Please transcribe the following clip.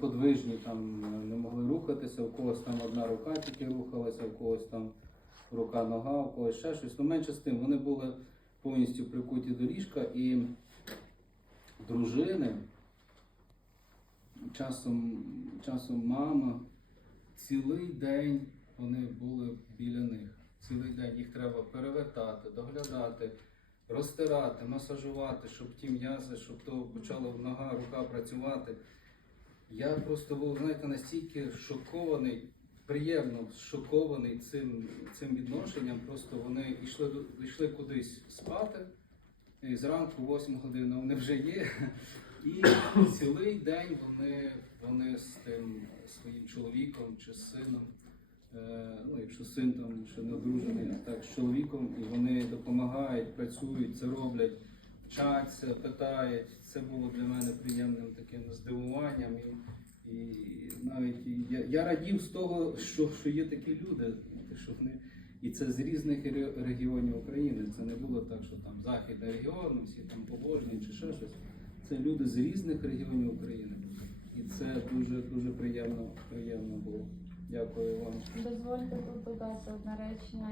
неподвижні, там е, не могли рухатися, у когось там одна рука тільки рухалася, у когось там рука, нога, у когось ще щось. Ну менше з тим, вони були повністю прикуті до ліжка і дружини. Часом, часом мама, цілий день вони були біля них. Цілий день їх треба перевертати, доглядати, розтирати, масажувати, щоб ті м'язи, щоб то почала нога, рука працювати. Я просто був, знаєте, настільки шокований, приємно шокований цим, цим відношенням. Просто вони йшли, йшли кудись спати, і зранку, 8 година, вони вже є. І цілий день вони, вони з тим своїм чоловіком чи сином, е, ну якщо син там ще не одружений, так з чоловіком, і вони допомагають, працюють, це роблять, вчаться, питають. Це було для мене приємним таким здивуванням. І навіть я, я радів з того, що, що є такі люди, що вони. І це з різних регіонів України. Це не було так, що там західний регіон, всі там побожні чи ще щось. Це люди з різних регіонів України. І це дуже дуже приємно, приємно було. Дякую вам. Дозвольте тут додати одне речення.